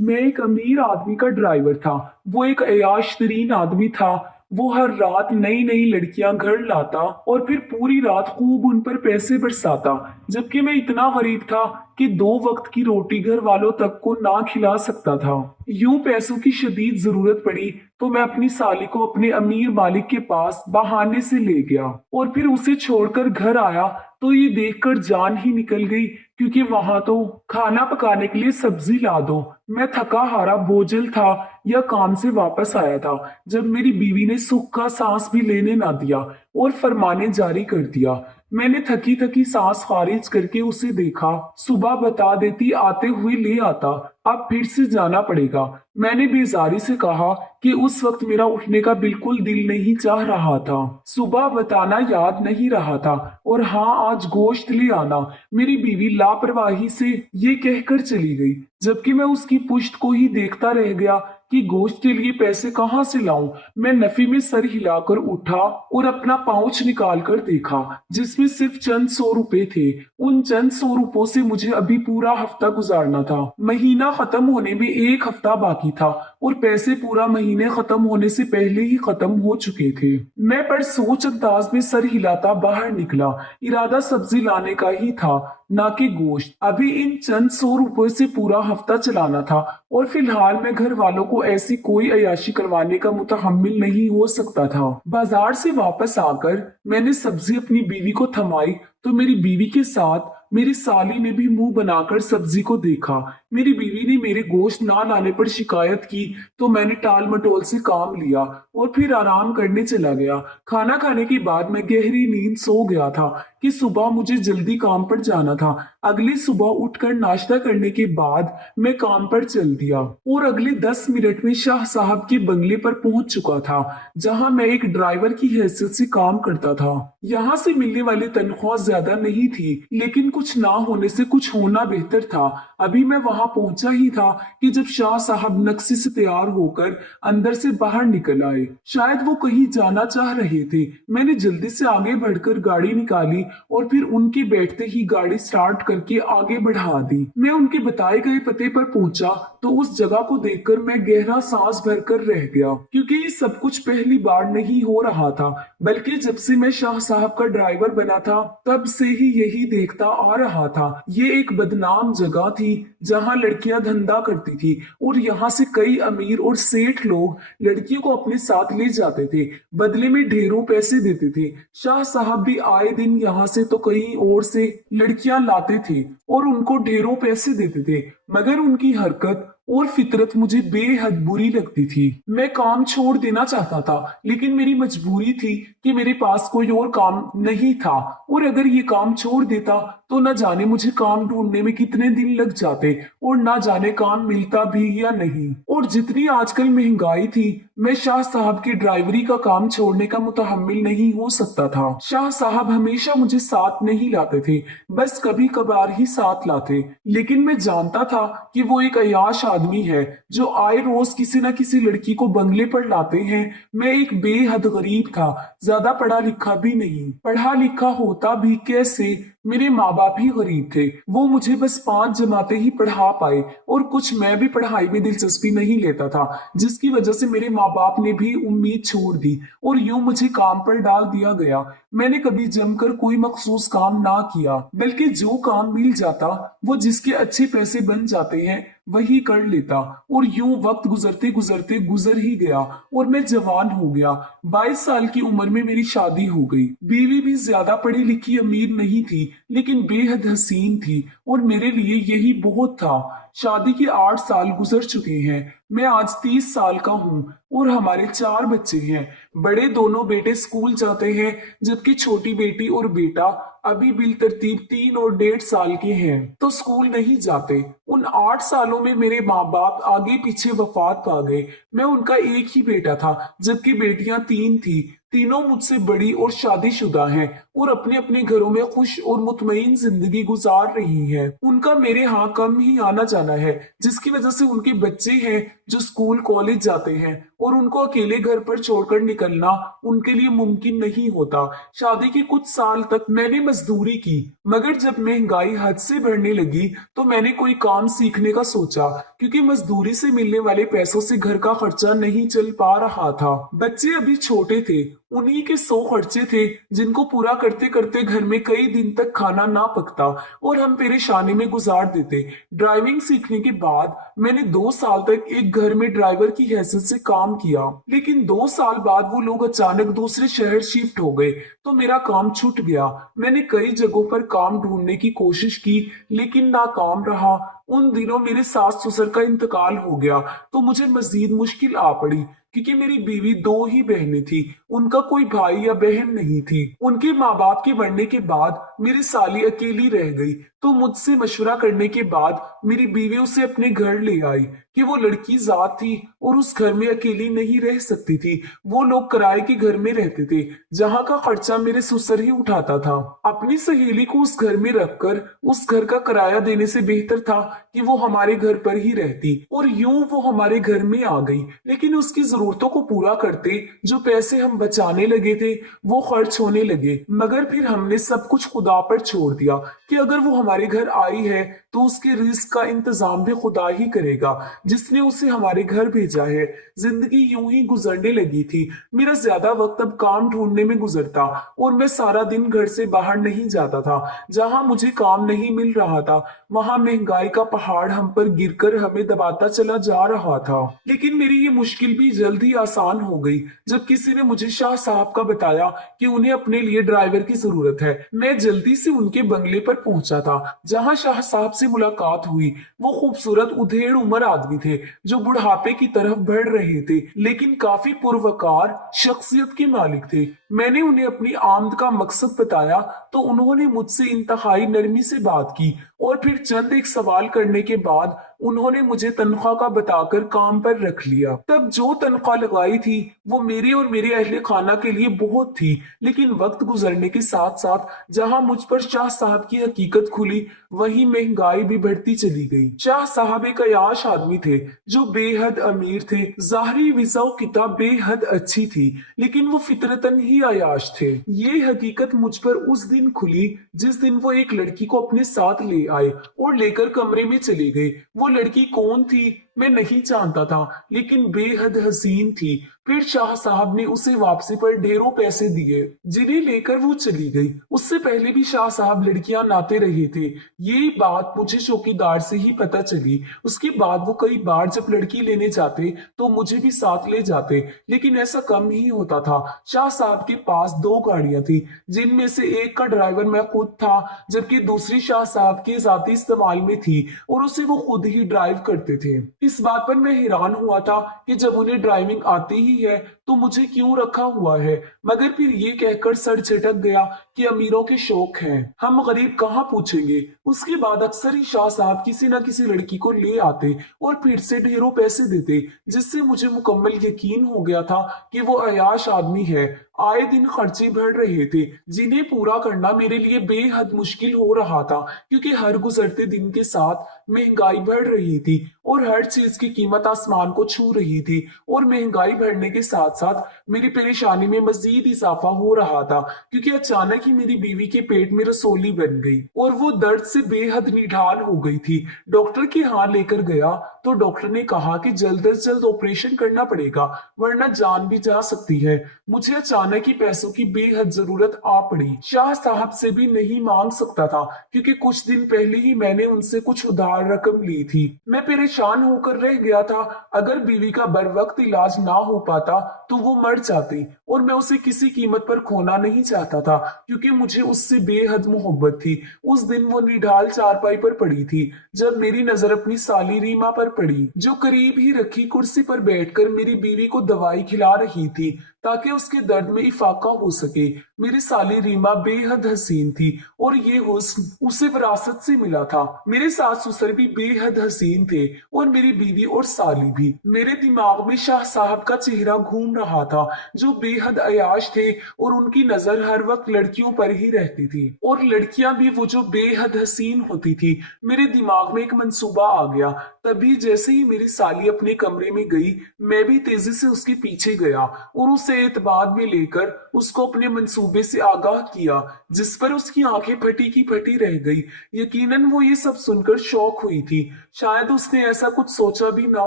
मैं एक अमीर आदमी का ड्राइवर था। वो एक ऐश तरीन आदमी था। वो हर रात नई नई लड़कियां घर लाता और फिर पूरी रात खूब उन पर पैसे बरसाता, जबकि मैं इतना गरीब था कि 2 वक्त की रोटी घर वालों तक को ना खिला सकता था। यूं पैसों की शदीद जरूरत पड़ी तो मैं अपनी साली को अपने अमीर मालिक के पास बहाने से ले गया और फिर उसे छोड़कर घर आया तो ये देखकर जान ही निकल गई, क्योंकि वहां तो खाना पकाने के लिए सब्जी ला दो। मैं थका हारा बोझल था या काम से वापस आया था जब मेरी बीवी ने सुख का सांस भी लेने ना दिया और फरमाने जारी कर दिया। मैंने थकी थकी सांस खारिज करके उसे देखा। सुबह बता देती आते हुए ले आता, अब फिर से जाना पड़ेगा। मैंने बेजारी से कहा कि उस वक्त मेरा उठने का बिल्कुल दिल नहीं चाह रहा था। सुबह बताना याद नहीं रहा था और हाँ, आज गोश्त ले आना। मेरी बीवी लापरवाही से ये कहकर चली गई, जबकि मैं उसकी पुश्त को ही देखता रह गया कि गोश्त के लिए पैसे कहाँ से लाऊं। मैं नफी में सर हिलाकर उठा और अपना पाउच निकाल कर देखा, जिसमें सिर्फ चंद 100 रुपए थे। उन चंद 100 रुपयों से मुझे अभी पूरा हफ्ता गुजारना था। महीना खत्म होने में 1 हफ्ता बाकी था और पैसे पूरा महीने खत्म होने से पहले ही खत्म हो चुके थे। मैं पर सोच अंदाज में सर हिलाता बाहर निकला। इरादा सब्जी लाने का ही था, ना कि गोश्त। अभी इन चंद 100 रुपए से पूरा हफ्ता चलाना था और फिलहाल मैं घर वालों को ऐसी कोई अयाशी करवाने का मुतहम्मिल नहीं हो सकता था। बाजार से वापस आकर मैंने सब्जी अपनी बीवी को थमाई तो मेरी बीवी के साथ मेरी साली ने भी मुंह बनाकर सब्जी को देखा। मेरी बीवी ने मेरे गोश्त ना लाने पर शिकायत की तो मैंने टाल मटोल से काम लिया और फिर आराम करने चला गया। खाना खाने के बाद मैं गहरी नींद सो गया था कि सुबह मुझे जल्दी काम पर जाना था। अगली सुबह उठकर नाश्ता करने के बाद मैं काम पर चल दिया और अगले 10 मिनट में शाह साहब के बंगले पर पहुंच चुका था, जहां मैं एक ड्राइवर की हैसियत से काम करता था। यहाँ से मिलने वाली तनख्वाह ज्यादा नहीं थी, लेकिन कुछ ना होने से कुछ होना बेहतर था। अभी मैं वहां पहुंचा ही था कि जब शाह साहब नक्शे से तैयार होकर अंदर से बाहर निकल आए। शायद वो कहीं जाना चाह रहे थे। मैंने जल्दी से आगे बढ़कर गाड़ी निकाली और फिर उनके बैठते ही गाड़ी स्टार्ट करके आगे बढ़ा दी। मैं उनके बताए गए पते पर पहुंचा तो उस जगह को देखकर मैं गहरा सांस भरकर रह गया, क्योंकि ये सब कुछ पहली बार नहीं हो रहा था, बल्कि जब से मैं शाह साहब का ड्राइवर बना था तब से ही यही देखता आ रहा था। ये एक बदनाम जगह थी जहां लड़कियां धंधा करती थी और यहाँ से कई अमीर और सेठ लोग लड़कियों को अपने साथ ले जाते थे, बदले में ढेरों पैसे देते थे। शाह साहब भी आए दिन यहाँ से तो कहीं और से लड़कियां लाते थे और उनको ढेरों पैसे देते थे, मगर उनकी हरकत और फितरत मुझे बेहद बुरी लगती थी। मैं काम छोड़ देना चाहता था, लेकिन मेरी मजबूरी थी कि मेरे पास कोई और काम नहीं था और अगर ये काम छोड़ देता तो न जाने मुझे काम ढूंढने में कितने दिन लग जाते और न जाने काम मिलता भी या नहीं। और जितनी आजकल महंगाई थी, मैं शाह साहब की ड्राइवरी का काम छोड़ने का मुतहम्मिल नहीं हो सकता था। शाह साहब हमेशा मुझे साथ नहीं लाते थे, बस कभी कभार ही साथ लाते, लेकिन मैं जानता था कि वो एक अयाश आदमी है जो आए रोज किसी न किसी लड़की को बंगले पर लाते हैं। मैं एक बेहद गरीब था, ज्यादा पढ़ा लिखा भी नहीं। पढ़ा लिखा होता भी कैसे, मेरे माँ बाप ही गरीब थे। वो मुझे बस 5 जमातें ही पढ़ा पाए और कुछ मैं भी पढ़ाई में दिलचस्पी नहीं लेता था, जिसकी वजह से मेरे माँ बाप ने भी उम्मीद छोड़ दी और यूं मुझे काम पर डाल दिया गया। मैंने कभी जमकर कोई मखसूस काम ना किया, बल्कि जो काम मिल जाता वो जिसके अच्छे पैसे बन जाते हैं वही कर लेता। और यूं वक्त गुजरते गुजरते गुजर ही गया और मैं जवान हो गया। 22 साल की उम्र में मेरी शादी हो गई। बीवी भी ज्यादा पढ़ी लिखी अमीर नहीं थी, लेकिन बेहद हसीन थी और मेरे लिए यही बहुत था। शादी के 8 साल गुजर चुके हैं। मैं आज 30 साल का हूँ और हमारे 4 बच्चे हैं। बड़े दोनों बेटे स्कूल जाते हैं, जबकि छोटी बेटी और बेटा अभी बिल तरतीब 3 और 1.5 साल के हैं, तो स्कूल नहीं जाते। उन 8 सालों में मेरे माँ बाप आगे पीछे वफात पा गए। मैं उनका एक ही बेटा था, जबकि बेटियां 3 थी। तीनों मुझसे बड़ी और शादीशुदा हैं और अपने अपने घरों में खुश और मुतमईन जिंदगी गुजार रही हैं। उनका मेरे यहाँ कम ही आना जाना है, जिसकी वजह से उनके बच्चे हैं जो स्कूल कॉलेज जाते हैं और उनको अकेले घर पर छोड़कर निकलना उनके लिए मुमकिन नहीं होता। शादी के कुछ साल तक मैंने मजदूरी की, मगर जब महंगाई हद से बढ़ने लगी तो मैंने कोई काम सीखने का सोचा, क्योंकि मजदूरी से मिलने वाले पैसों से घर का खर्चा नहीं चल पा रहा था। बच्चे अभी छोटे थे, उन्हीं के 100 खर्चे थे जिनको पूरा करते करते घर में कई दिन तक खाना ना पकता और हम परेशानी में गुजार देते। ड्राइविंग सीखने के बाद मैंने 2 साल तक एक घर में ड्राइवर की हैसियत से काम किया, लेकिन 2 साल बाद वो लोग अचानक दूसरे शहर शिफ्ट हो गए तो मेरा काम छूट गया। मैंने कई जगहों पर काम ढूंढने की कोशिश की, लेकिन नाकाम रहा। उन दिनों मेरे सास ससुर का इंतकाल हो गया तो मुझे मजीद मुश्किल आ पड़ी, क्योंकि मेरी बीवी 2 ही बहनें थी, उनका कोई भाई या बहन नहीं थी। उनके माँ बाप के मरने के बाद मेरी साली अकेली रह गई, तो मुझसे मशवरा करने के बाद मेरी बीवी उसे अपने घर ले आई कि वो लड़की जात थी और उस घर में अकेली नहीं रह सकती थी। वो लोग किराए के घर में रहते थे, जहाँ का खर्चा मेरे ससुर ही उठाता था। अपनी सहेली को उस घर में रखकर उस घर का किराया देने से बेहतर था कि वो हमारे घर पर ही रहती, और यूं वो हमारे घर में आ गई। लेकिन उसकी जरूरतों को पूरा करते जो पैसे हम बचाने लगे थे वो खर्च होने लगे। मगर फिर हमने सब कुछ खुदा पर छोड़ दिया कि अगर वो हमारे घर आई है तो उसके रिस्क का इंतजाम भी खुदा ही करेगा, जिसने उसे हमारे घर भेजा है। जिंदगी यूं ही गुजरने लगी थी। मेरा ज्यादा वक्त अब काम ढूंढने में गुजरता और मैं सारा दिन घर से बाहर नहीं जाता था। जहां मुझे काम नहीं मिल रहा था वहां महंगाई का पहाड़ हम पर गिरकर हमें दबाता चला जा रहा था। लेकिन मेरी ये मुश्किल भी जल्द ही आसान हो गई जब किसी ने मुझे शाह साहब का बताया कि उन्हें अपने लिए ड्राइवर की जरूरत है। मैं जल्दी से उनके बंगले पर पहुंचा था, जहां शाह साहब से मुलाकात हुई। वो खूबसूरत उधेड़ उम्र आदमी थे जो बुढ़ापे की तरफ बढ़ रहे थे, लेकिन काफी पुरवकार शख्सियत के मालिक थे। मैंने उन्हें अपनी आमद का मकसद बताया तो उन्होंने मुझसे इंतहाई नरमी से बात की और फिर चंद एक सवाल करने के बाद उन्होंने मुझे तनख्वाह का बताकर काम पर रख लिया। तब जो तनख्वाह लगाई थी वो मेरे और मेरे अहले खाना के लिए बहुत थी, लेकिन वक्त गुजरने के साथ साथ जहां मुझ पर शाह साहब की हकीकत खुली वहीं महंगाई भी बढ़ती चली गई। शाह साहब एक अयाश आदमी थे जो बेहद अमीर थे। जाहरी विज़ा किताब बेहद अच्छी थी, लेकिन वो फितरतन ही अयाश थे। ये हकीकत मुझ पर उस दिन खुली जिस दिन वो एक लड़की को अपने साथ ले आए और लेकर कमरे में चले गए। वो लड़की कौन थी मैं नहीं जानता था, लेकिन बेहद हसीन थी। फिर शाह साहब ने उसे वापसी पर ढेरों पैसे दिए जिन्हें लेकर वो चली गई। उससे पहले भी शाह साहब लड़कियां नाते रहे थे। ये बात मुझे चौकीदार से ही पता चली। उसके बाद वो कई बार जब लड़की लेने जाते तो मुझे भी साथ ले जाते, लेकिन ऐसा कम ही होता था। शाह साहब के पास 2 गाड़ियां थी, जिनमें से एक का ड्राइवर मैं खुद था, जबकि दूसरी शाह साहब के जाती इस्तेमाल में थी और उसे वो खुद ही ड्राइव करते थे। इस बात पर मैं हैरान हुआ था कि जब उन्हें ड्राइविंग आती ही है तो मुझे क्यों रखा हुआ है, मगर फिर ये कहकर सर झटक गया कि अमीरों के शौक हैं, हम गरीब कहाँ पूछेंगे। उसके बाद अक्सर ही शाह साहब किसी न किसी लड़की को ले आते और फिर से ढेरों पैसे देते, जिससे मुझे मुकम्मल यकीन हो गया था कि वो अयाश आदमी है। आए दिन खर्चे बढ़ रहे थे जिन्हें पूरा करना मेरे लिए बेहद मुश्किल हो रहा था, क्योंकि हर गुजरते दिन के साथ महंगाई बढ़ रही थी और हर चीज की कीमत आसमान को छू रही थी। और महंगाई बढ़ने के साथ साथ मेरी परेशानी में मजीद इजाफा हो रहा था, क्योंकि अचानक ही मेरी बीवी के पेट में रसोली बन गई और वो दर्द से बेहद निढाल हो गई थी। डॉक्टर के यहाँ लेकर गया तो डॉक्टर ने कहा कि जल्द से जल्द ऑपरेशन करना पड़ेगा, वरना जान भी जा सकती है। मुझे अचानक ही पैसों की बेहद जरूरत आ पड़ी। शाह साहब से भी नहीं मांग सकता था, क्योंकि कुछ दिन पहले ही मैंने उनसे कुछ उधार रकम ली थी। मैं परेशान होकर रह गया था। अगर बीवी का बर वक्त इलाज ना हो पाता तो वो मर जाती, और मैं उसे किसी कीमत पर खोना नहीं चाहता था, क्योंकि मुझे उससे बेहद मोहब्बत थी। उस दिन वो निढाल चारपाई पर पड़ी थी जब मेरी नजर अपनी साली रीमा पर पड़ी, जो करीब ही रखी कुर्सी पर बैठकर मेरी बीवी को दवाई खिला रही थी। ताकि उसके दर्द में इफाका हो सके। मेरी साली रीमा बेहद हसीन थी और ये हुस्न उसे विरासत से मिला था। मेरे सास ससुर भी बेहद हसीन थे और मेरी बीवी और साली भी। मेरे दिमाग में शाह साहब का चेहरा घूम रहा था जो बेहद अयाश थे और उनकी नजर हर वक्त लड़कियों पर ही रहती थी और लड़कियां भी वो जो बेहद हसीन होती थी। मेरे दिमाग में एक मंसूबा आ गया। तभी जैसे ही मेरी साली अपने कमरे में गई, मैं भी तेजी से उसके पीछे गया और उसे एतबार में लेकर उसको अपने मंसूबे से आगाह किया, जिस पर उसकी आंखें फटी की फटी रह गई। यकीनन वो ये सब सुनकर शौक हुई थी। शायद उसने ऐसा कुछ सोचा भी ना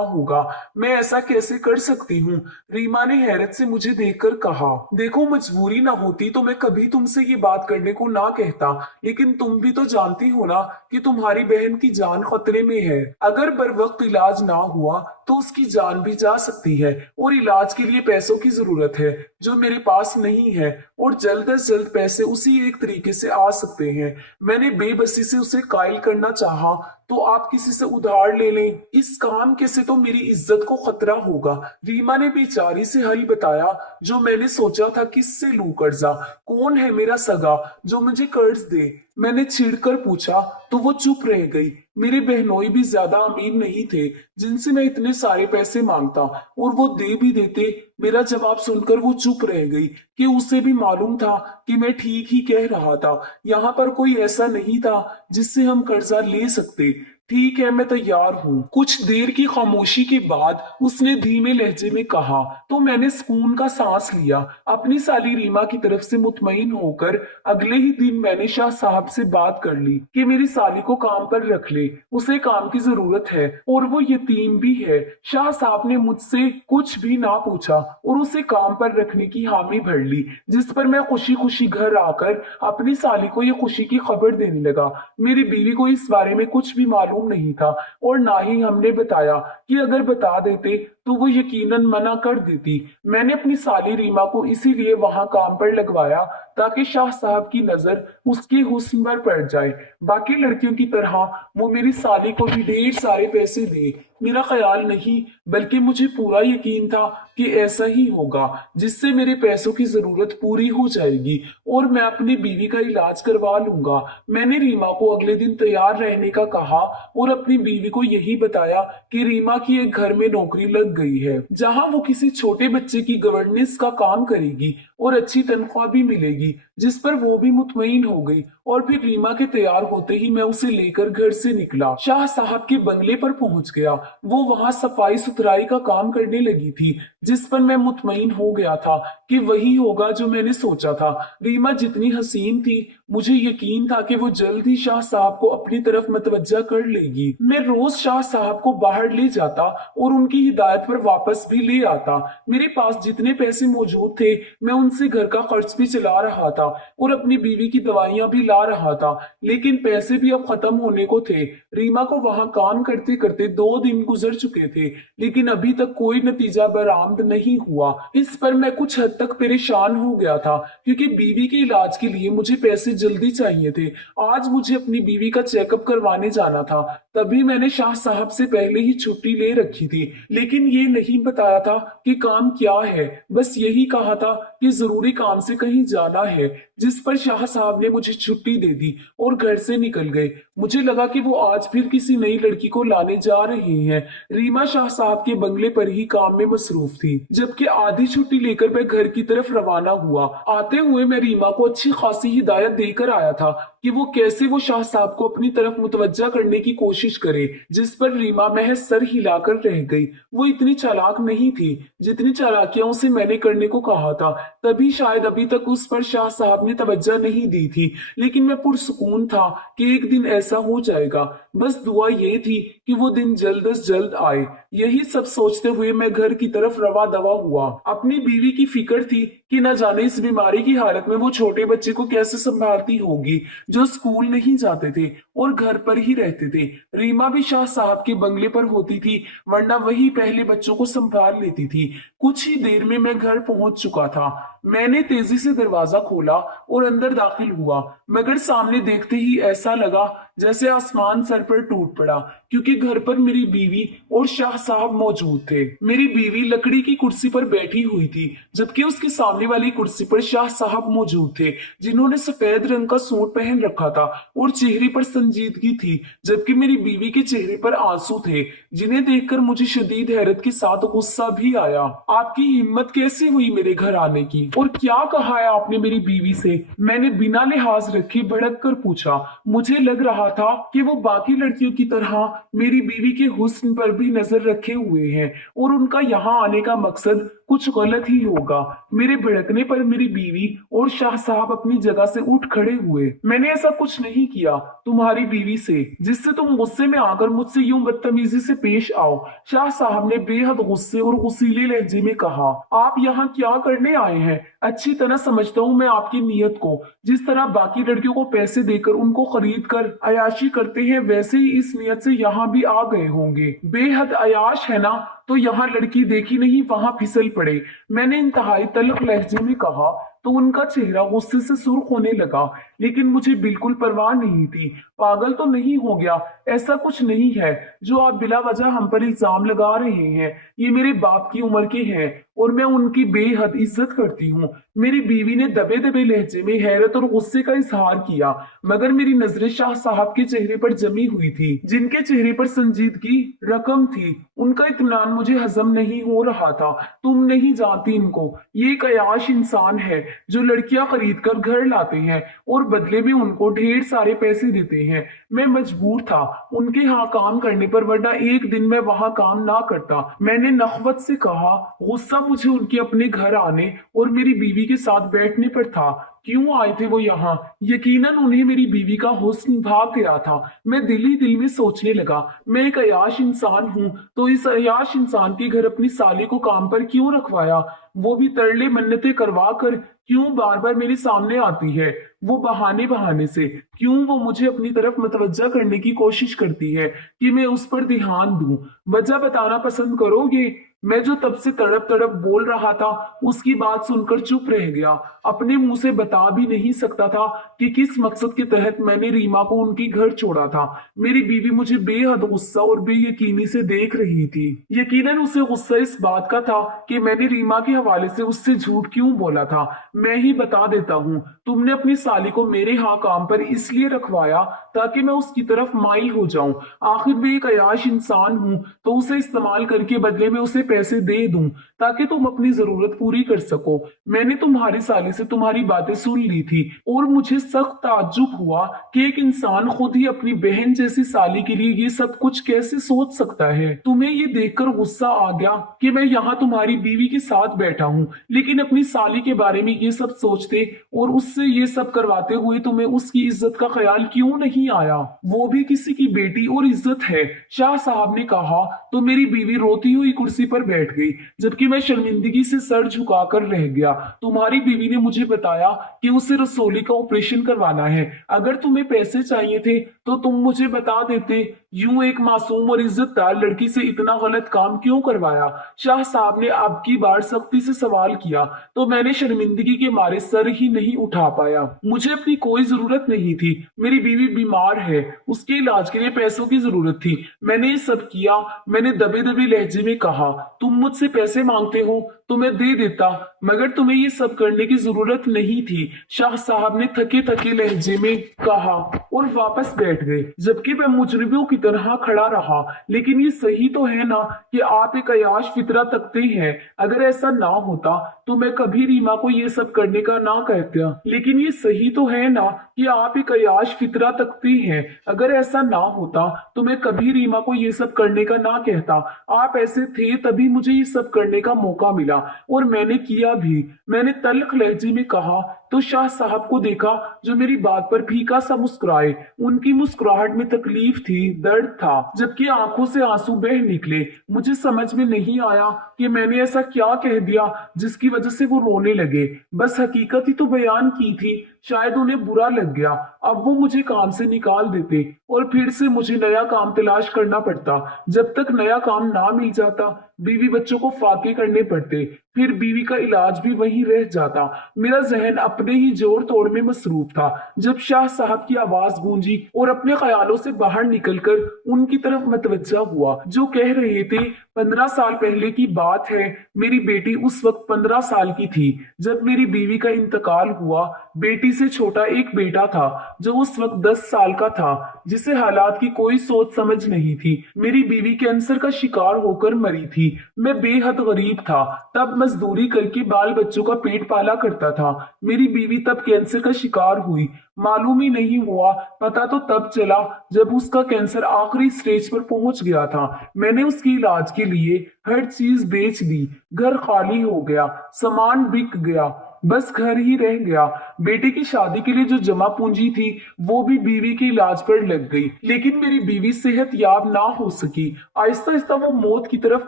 होगा। मैं ऐसा कैसे कर सकती हूँ? रीमा ने हैरत से मुझे देखकर कहा। देखो, मजबूरी ना होती तो मैं कभी तुमसे ये बात करने को ना कहता, लेकिन तुम भी तो जानती हो ना कि तुम्हारी बहन की जान खतरे में है। अगर बर वक्त इलाज ना हुआ तो उसकी जान भी जा सकती है और इलाज के लिए पैसों की जरूरत है जो मेरे पास नहीं है, और जल्द से जल्द पैसे उसी एक तरीके से आ सकते हैं। मैंने बेबसी से उसे कायल करना चाहा तो आप किसी से उधार ले लें। इस काम के से तो मेरी इज्जत को खतरा होगा। रीमा ने बेचारी से हल बताया जो मैंने सोचा था। किससे लूं कर्जा? कौन है मेरा सगा जो मुझे कर्ज दे? मैंने चिढ़कर पूछा तो वो चुप रह गई। मेरे बहनोई भी ज्यादा अमीर नहीं थे जिनसे मैं इतने सारे पैसे मांगता, और वो दे भी देते। मेरा जवाब सुनकर वो चुप रह गई कि उसे भी मालूम था कि मैं ठीक ही कह रहा था। यहाँ पर कोई ऐसा नहीं था जिससे हम कर्जा ले सकते। ठीक है, मैं तैयार हूँ। कुछ देर की खामोशी के बाद उसने धीमे लहजे में कहा तो मैंने सुकून का सांस लिया। अपनी साली रीमा की तरफ से मुतमईन होकर अगले ही दिन मैंने शाह साहब से बात कर ली कि मेरी साली को काम पर रख ले, उसे काम की जरूरत है और वो यतीम भी है। शाह साहब ने मुझसे कुछ भी ना पूछा और उसे काम पर रखने की हामी भर ली, जिस पर मैं खुशी खुशी घर आकर अपनी साली को ये खुशी की खबर देने लगा। मेरी बीवी को इस बारे में कुछ भी मालूम नहीं था और ना ही हमने बताया कि अगर बता देते तो वो यकीनन मना कर देती। मैंने अपनी साली रीमा को इसीलिए वहां काम पर लगवाया ताकि शाह साहब की नजर उसके हुस्न पर पड़ जाए। बाकी लड़कियों की तरह वो मेरी साली को भी ढेर सारे पैसे दे। मेरा ख्याल नहीं बल्कि मुझे पूरा यकीन था कि ऐसा ही होगा, जिससे मेरे पैसों की जरूरत पूरी हो जाएगी और मैं अपनी बीवी का इलाज करवा लूंगा। मैंने रीमा को अगले दिन तैयार रहने का कहा और अपनी बीवी को यही बताया कि रीमा की एक घर में नौकरी लग गई है जहां वो किसी छोटे बच्चे की गवर्नेंस का काम करेगी और अच्छी तनख्वाह भी मिलेगी, जिस पर वो भी मुतमईन हो गई। और फिर रीमा के तैयार होते ही मैं उसे लेकर घर से निकला, शाह साहब के बंगले पर पहुंच गया। वो वहां सफाई सुथराई का काम करने लगी थी, जिस पर मैं मुतमईन हो गया था कि वही होगा जो मैंने सोचा था। रीमा जितनी हसीन थी, मुझे यकीन था कि वो जल्द ही शाह साहब को अपनी तरफ मतवज्जा कर लेगी। मैं रोज शाह साहब को बाहर ले जाता और उनकी हिदायत पर वापस भी ले आता। मेरे पास जितने पैसे मौजूद थे मैं उनसे घर का खर्च भी चला रहा था और अपनी बीवी की दवाइयां भी ला रहा था, लेकिन पैसे भी अब खत्म होने को थे। रीमा को वहां काम करते करते 2 दिन गुजर चुके थे, लेकिन अभी तक कोई नतीजा बरामद नहीं हुआ। इस पर मैं कुछ हद तक परेशान हो गया था क्योंकि बीवी के इलाज के लिए मुझे पैसे जल्दी चाहिए थे। आज मुझे अपनी बीवी का चेकअप करवाने जाना था, तभी मैंने शाह साहब से पहले ही छुट्टी ले रखी थी, लेकिन ये नहीं बताया था कि काम क्या है। बस यही कहा था कि जरूरी काम से कहीं जाना है, जिस पर शाह साहब ने मुझे छुट्टी दे दी और घर से निकल गए। मुझे लगा कि वो आज फिर किसी नई लड़की को लाने जा रहे हैं। रीमा शाह साहब के बंगले पर ही काम में मसरूफ थी, जबकि आधी छुट्टी लेकर मैं घर की तरफ रवाना हुआ। आते हुए मैं रीमा को अच्छी खासी हिदायत देकर आया था कि वो कैसे वो शाह साहब को अपनी तरफ मुतवज्जा करने की कोशिश करे, जिस पर रीमा महज सर हिलाकर रह गई। वो इतनी चालाक नहीं थी जितनी चालाकियां उसे मैंने करने को कहा था, तभी शायद अभी तक उस पर शाह साहब ने तवज्जो नहीं दी थी। लेकिन मैं पुरसुकून था कि एक दिन ऐसा हो जाएगा। बस दुआ ये थी कि वो दिन जल्द से जल्द आए। यही सब सोचते हुए मैं घर की तरफ रवा दवा हुआ। अपनी बीवी की फिक्र थी कि न जाने इस बीमारी की हालत में वो छोटे बच्चे को कैसे संभालती होगी जो स्कूल नहीं जाते थे और घर पर ही रहते थे। रीमा भी शाह साहब के बंगले पर होती थी, वरना वही पहले बच्चों को संभाल लेती थी। कुछ ही देर में मैं घर पहुंच चुका था। मैंने तेजी से दरवाजा खोला और अंदर दाखिल हुआ, मगर सामने देखते ही ऐसा लगा जैसे आसमान सर पर टूट पड़ा, क्योंकि घर पर मेरी बीवी और शाह साहब मौजूद थे। मेरी बीवी लकड़ी की कुर्सी पर बैठी हुई थी, जबकि उसके सामने वाली कुर्सी पर शाह साहब मौजूद थे, जिन्होंने सफेद रंग का सूट पहन रखा था और चेहरे पर संजीदगी थी, जबकि मेरी बीवी के चेहरे पर आंसू थे, जिन्हें देखकर मुझे शदीद हैरत के साथ गुस्सा भी आया। आपकी हिम्मत कैसे हुई मेरे घर आने की, और क्या कहा है आपने मेरी बीवी से? मैंने बिना लिहाज रखे भड़क कर पूछा। मुझे लग रहा था कि वो बाकी लड़कियों की तरह मेरी बीवी के हुस्न पर भी नजर रखे हुए हैं और उनका यहाँ आने का मकसद कुछ गलत ही होगा। मेरे भड़कने पर मेरी बीवी और शाह साहब अपनी जगह से उठ खड़े हुए। मैंने ऐसा कुछ नहीं किया तुम्हारी बीवी से, जिससे तुम गुस्से में आकर मुझसे यूं बदतमीजी से पेश आओ। शाह साहब ने बेहद गुस्से और गुस्सीले लहजे में कहा, आप यहाँ क्या करने आए हैं? अच्छी तरह समझता हूँ मैं आपकी नीयत को। जिस तरह बाकी लड़कियों को पैसे देकर उनको खरीद कर अयाशी करते हैं, वैसे ही इस नियत से यहाँ भी आ गए होंगे। बेहद अयाश है ना, तो यहाँ लड़की देखी नहीं वहां फिसल पड़े। मैंने इंतहाई तल्ख लहजे में कहा तो उनका चेहरा गुस्से से सुर्ख होने लगा, लेकिन मुझे बिल्कुल परवाह नहीं थी। पागल तो नहीं हो गया? ऐसा कुछ नहीं है जो आप बिला वजह हम पर इल्जाम लगा रहे हैं। ये मेरे बाप की उम्र के हैं और मैं उनकी बेहद इज्जत करती हूँ। मेरी बीवी ने दबे दबे लहजे में हैरत और गुस्से का इजहार किया, मगर मेरी नजरें शाह साहब के चेहरे पर जमी हुई थी, जिनके चेहरे पर संजीदगी रकम थी। उनका इत्मीनान मुझे हजम नहीं हो रहा था। तुम नहीं जानती इनको, ये एक अयाश इंसान है जो लड़कियां खरीद कर घर लाते हैं और बदले में उनको ढेर सारे पैसे देते हैं। मैं मजबूर था उनके यहाँ काम करने पर, वरना एक दिन मैं वहां काम ना करता। मैंने नखवत से कहा। गुस्सा मुझे उनके अपने घर आने और मेरी बीवी के साथ बैठने पर था। क्यों आए थे वो यहाँ? यकीनन उन्हें मेरी बीवी का हुस्न भाग गया था। मैं दिल ही दिल में सोचने लगा, मैं एक अयाश इंसान हूँ, तो इस अयाश इंसान के घर अपनी साली को काम पर क्यों रखवाया? वो भी तरले मन्नतें करवा कर क्यों बार बार मेरे सामने आती है? वो बहाने बहाने से क्यों वो मुझे अपनी तरफ मतवज्जा करने की कोशिश करती है कि मैं उस पर ध्यान दूं? वजह बताना पसंद करोगे? मैं जो तब से तड़प तड़प बोल रहा था, उसकी बात सुनकर चुप रह गया। अपने मुंह से बता भी नहीं सकता था कि किस मकसद के तहत मैंने रीमा को उनकी घर छोड़ा था। मेरी बीवी मुझे बेहद गुस्सा और बेयकीनी से देख रही थी। यकीनन उसे गुस्सा इस बात का था कि मैंने रीमा के हवाले से उससे झूठ क्यों बोला था। मैं ही बता देता हूँ, तुमने अपनी साली को मेरे यहाँ काम पर इसलिए रखवाया ताकि मैं उसकी तरफ माइल हो जाऊं। आखिर मैं एक अयाश इंसान हूँ, तो उसे इस्तेमाल करके बदले में उसे पैसे दे दूं ताकि तुम अपनी जरूरत पूरी कर सको। मैंने तुम्हारी साली से तुम्हारी बातें सुन ली थी और मुझे सख्त ताज्जुब हुआ कि एक इंसान खुद ही अपनी बहन जैसी साली के लिए ये सब कुछ कैसे सोच सकता है। तुम्हें ये देखकर गुस्सा आ गया कि मैं यहाँ तुम्हारी बीवी के साथ बैठा हूँ, लेकिन अपनी साली के बारे में ये सब सोचते और उससे ये सब करवाते हुए तुम्हें उसकी इज्जत का ख्याल क्यों नहीं आया? वो भी किसी की बेटी और इज्जत है। शाह साहब ने कहा तो मेरी बीवी रोती हुई कुर्सी पर बैठ गई, जबकि मैं शर्मिंदगी से सर झुकाकर रह गया। तुम्हारी बीवी ने मुझे बताया कि उसे रसोली का ऑपरेशन करवाना है। अगर तुम्हें पैसे चाहिए थे तो तुम मुझे बता देते। यूं एक मासूम और इज्जतदार लड़की से इतना गलत काम क्यों करवाया? शाह साहब ने अब की बार सख्ती से सवाल किया, तो मैंने शर्मिंदगी के मारे सर ही नहीं उठा पाया। मुझे अपनी कोई जरूरत नहीं थी। मेरी बीवी बीमार है, उसके इलाज के लिए पैसों की जरूरत थी। मैंने ये सब किया। मैंने दबे दबे लहजे में कहा, तुम मुझसे पैसे मांगते हो तो मैं दे देता, मगर तुम्हें ये सब करने की जरूरत नहीं थी। शाह साहब ने थके थके लहजे में कहा और वापस बैठ गए, जबकि मैं मुजरिमों की तरह खड़ा रहा। लेकिन ये सही तो है ना कि आप एक अयाश फितरा तकते हैं? अगर ऐसा ना होता तो मैं कभी रीमा को ये सब करने का ना कहता। लेकिन ये सही तो है ना कि आप एक अयाश फितरा तकते हैं? अगर ऐसा ना होता तो मैं कभी रीमा को ये सब करने का ना कहता। आप ऐसे थे तभी मुझे ये सब करने का मौका मिला और मैंने किया भी। मैंने तल्ख लहजे में कहा तो शाह साहब को देखा जो मेरी बात पर फीका सा मुस्कुराए। उनकी मुस्कुराहट में तकलीफ थी, दर्द था, जबकि आंखों से आंसू बह निकले। मुझे समझ में नहीं आया कि मैंने ऐसा क्या कह दिया जिसकी वजह से वो रोने लगे। बस हकीकत ही तो बयान की थी। शायद उन्हें बुरा लग गया। अब वो मुझे काम से निकाल देते और फिर से मुझे नया काम तलाश करना पड़ता। जब तक नया काम ना मिल जाता, बीवी बच्चों को फाके करने पड़ते, फिर बीवी का इलाज भी वहीं रह जाता। मेरा जहन अपने ही जोड़ तोड़ में मसरूफ था जब शाह साहब की आवाज गूंजी और अपने ख्यालों से बाहर निकलकर उनकी तरफ मतवज्जा हुआ, जो कह रहे थे 15 साल पहले की बात है। मेरी बेटी उस वक्त 15 साल की थी जब मेरी बीवी का इंतकाल हुआ। बेटी से छोटा एक बेटा था जो उस वक्त 10 साल का था, जिसे हालात की कोई सोच समझ नहीं थी। मेरी बीवी कैंसर का शिकार होकर मरी थी। मैं बेहद गरीब था, तब मजदूरी करके बाल बच्चों का पेट पाला करता था। मेरी बीवी तब कैंसर का शिकार हुई। मालूम ही नहीं हुआ, पता तो तब चला जब उसका कैंसर आखिरी स्टेज पर पहुंच गया था। मैंने उसके इलाज के लिए हर चीज बेच दी, घर खाली हो गया, सामान बिक गया, बस घर ही रह गया। बेटे की शादी के लिए जो जमा पूंजी थी वो भी बीवी के इलाज पर लग गई, लेकिन मेरी बीवी सेहत याब ना हो सकी। आहिस्ता आहिस्ता वो मौत की तरफ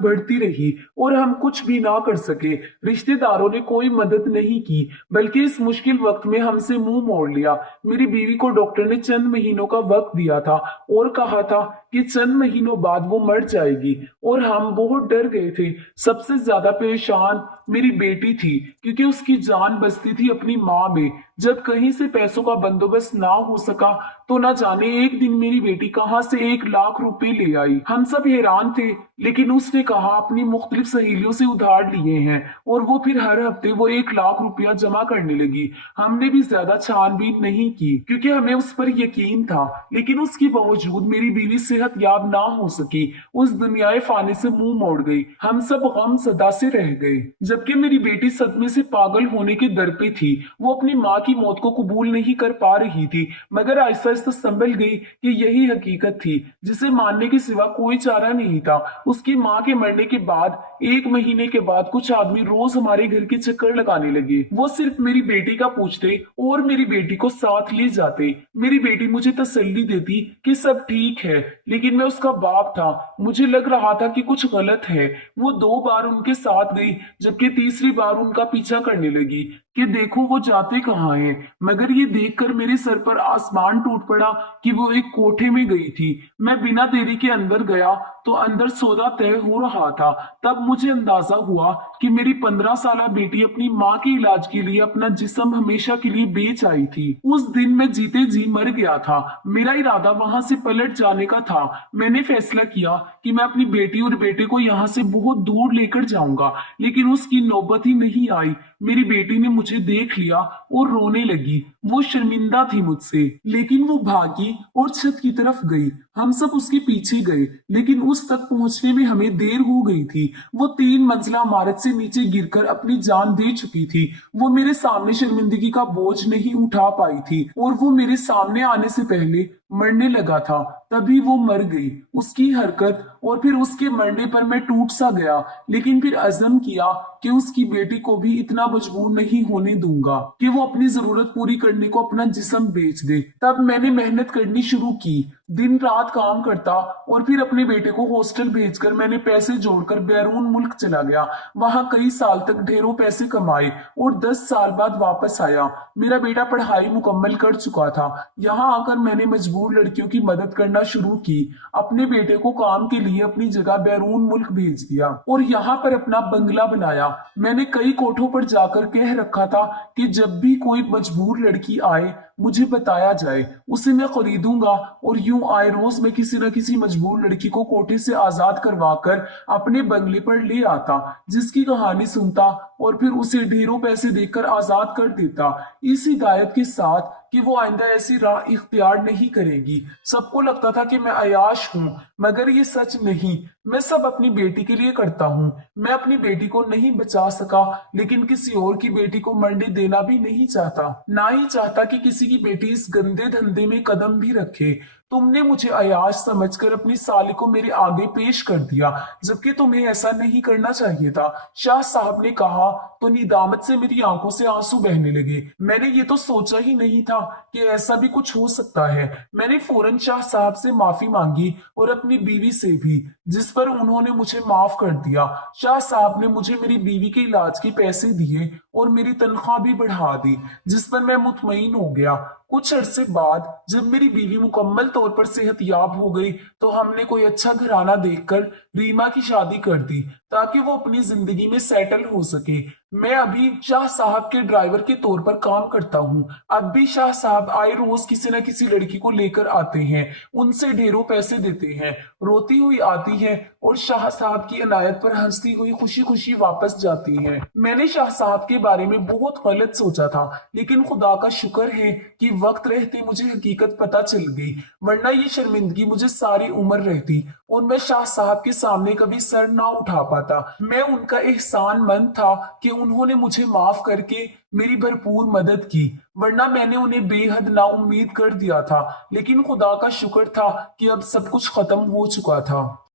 बढ़ती रही और हम कुछ भी ना कर सके। रिश्तेदारों ने कोई मदद नहीं की, बल्कि इस मुश्किल वक्त में हमसे मुंह मोड़ लिया। मेरी बीवी को डॉक्टर ने चंद महीनों का वक्त दिया था और कहा था कि चंद महीनों बाद वो मर जाएगी, और हम बहुत डर गए थे। सबसे ज्यादा परेशान मेरी बेटी थी, क्योंकि उसकी जान बसती थी अपनी माँ में। जब कहीं से पैसों का बंदोबस्त ना हो सका तो न जाने एक दिन मेरी बेटी कहाँ से 1 लाख रुपए ले आई। हम सब हैरान थे, लेकिन उसने कहा अपनी मुख्तलिफ सहेलियों से उधार लिए हैं, और वो फिर हर हफ्ते वो 1 लाख रुपया जमा करने लगी। हमने भी ज्यादा छानबीन नहीं की, क्योंकि हमें उस पर यकीन था, लेकिन उसके बावजूद मेरी बीवी सेहत याब ना हो सकी। उस दुनियाए फाने से मुंह मोड़ गई। हम सब गम सदा से रह गए, जबकि मेरी बेटी सदमे से पागल होने के दर पे थी। वो अपनी माँ की मौत को कबूल नहीं कर पा रही थी, मगर आहिस्ता आहिस्ता संभल गई कि यही हकीकत थी जिसे मानने के सिवा कोई चारा नहीं था। उसकी माँ के मरने के बाद 1 महीने के बाद कुछ आदमी रोज हमारे घर के चक्कर लगाने लगे। वो सिर्फ मेरी बेटी का पूछते और मेरी बेटी को साथ ले जाते। मेरी बेटी मुझे तसल्ली देती कि सब ठीक है, लेकिन मैं उसका बाप था, मुझे लग रहा था कि कुछ गलत है। वो 2 बार उनके साथ गई, जबकि तीसरी बार उनका पीछा करने लगी कि देखो वो जाते कहाँ हैं। मगर ये देखकर मेरे सर पर आसमान टूट पड़ा कि वो एक कोठे में गई थी। मैं बिना देरी के अंदर गया तो अंदर सौदा तय हो रहा था। तब मुझे अंदाजा हुआ कि मेरी 15 साला बेटी अपनी माँ के इलाज के लिए अपना जिस्म हमेशा के लिए बेच आई थी। उस दिन मैं जीते जी मर गया था। मेरा इरादा वहां से पलट जाने का था। मैंने फैसला किया कि मैं अपनी बेटी और बेटे को यहाँ से बहुत दूर लेकर जाऊंगा, लेकिन उसकी नौबत ही नहीं आई। मेरी बेटी ने मुझे देख लिया और रोने लगी। वो शर्मिंदा थी मुझसे, लेकिन वो भागी और छत की तरफ गई। हम सब उसके पीछे गए, लेकिन उस तक पहुंचने में हमें देर हो गई थी। वो 3 मंजिला इमारत से नीचे गिरकर अपनी जान दे चुकी थी। वो मेरे सामने शर्मिंदगी का बोझ नहीं उठा पाई थी, और वो मेरे सामने आने से पहले मरने लगा था। तभी वो मर गई। उसकी हरकत और फिर उसके मरने पर मैं टूट सा गया, लेकिन फिर अज़म किया कि उसकी बेटी को भी इतना मजबूर नहीं होने दूंगा कि वो अपनी जरूरत पूरी करने को अपना जिस्म बेच दे। तब मैंने मेहनत करनी शुरू की, दिन रात काम करता, और फिर अपने बेटे को हॉस्टल भेजकर मैंने पैसे जोड़कर बैरून मुल्क चला गया। वहां कई साल तक ढेरों पैसे कमाए और 10 साल बाद वापस आया। मेरा बेटा पढ़ाई मुकम्मल कर चुका था। यहाँ आकर मैंने मजबूर लड़कियों की मदद करना शुरू की। अपने बेटे को काम के लिए अपनी जगह बैरून मुल्क भेज दिया और यहाँ पर अपना बंगला बनाया। मैंने कई कोठों पर जाकर कह रखा था कि जब भी कोई मजबूर लड़की आए मुझे बताया जाए, उसे मैं खरीदूंगा, और यूं आए रोज मैं किसी न किसी मजबूर लड़की को कोठे से आजाद करवाकर अपने बंगले पर ले आता, जिसकी कहानी सुनता और फिर उसे ढेरों पैसे देकर आजाद कर देता, इस हिदायत के साथ कि वो आइंदा ऐसी राह इख्तियार नहीं करेगी। सबको लगता था कि मैं अयाश हूँ, मगर ये सच नहीं। मैं सब अपनी बेटी के लिए करता हूँ। मैं अपनी बेटी को नहीं बचा सका, लेकिन किसी और की बेटी को मरने देना भी नहीं चाहता। ना ही चाहता कि किसी की बेटी इस गंदे धंधे में कदम भी रखे। तुमने मुझे अयाश समझकर अपनी साली को मेरे आगे पेश कर दिया, जबकि तुम्हें ऐसा नहीं करना चाहिए था। शाह साहब ने कहा तो निदामत से मेरी आंखों से आंसू बहने लगे। मैंने ये तो सोचा ही नहीं था कि ऐसा भी कुछ हो सकता है। मैंने फौरन शाह साहब से माफी मांगी और अपनी बीवी से भी, जिस पर उन्होंने मुझे माफ कर दिया। शाह साहब ने मुझे मेरी बीवी के इलाज के पैसे दिए और मेरी तनख्वाह भी बढ़ा दी, जिस पर मैं मुतमईन हो गया। कुछ अरसे बाद जब मेरी बीवी मुकम्मल तौर पर सेहतयाब हो गई तो हमने कोई अच्छा घराना देखकर रीमा की शादी कर दी ताकि वो अपनी जिंदगी में सेटल हो सके। मैं अभी शाह साहब के ड्राइवर के तौर पर काम करता हूँ। अब भी शाह साहब आए रोज किसी न किसी लड़की को लेकर आते हैं, उनसे ढेरों पैसे देते हैं, रोती हुई आती है और शाह साहब की अनायत पर हंसती हुई खुशी खुशी वापस जाती है। मैंने शाह साहब के बारे में बहुत गलत सोचा था, लेकिन खुदा का शुक्र है कि वक्त रहते मुझे हकीकत पता चल गई, वरना ये शर्मिंदगी मुझे सारी उम्र रहती और मैं शाह साहब के सामने कभी सर ना उठा पाता। मैं उनका एहसानमंद था कि उन्होंने मुझे माफ करके मेरी भरपूर मदद की, वरना मैंने उन्हें बेहद नाउम्मीद कर दिया था। लेकिन खुदा का शुक्र था कि अब सब कुछ खत्म हो चुका था।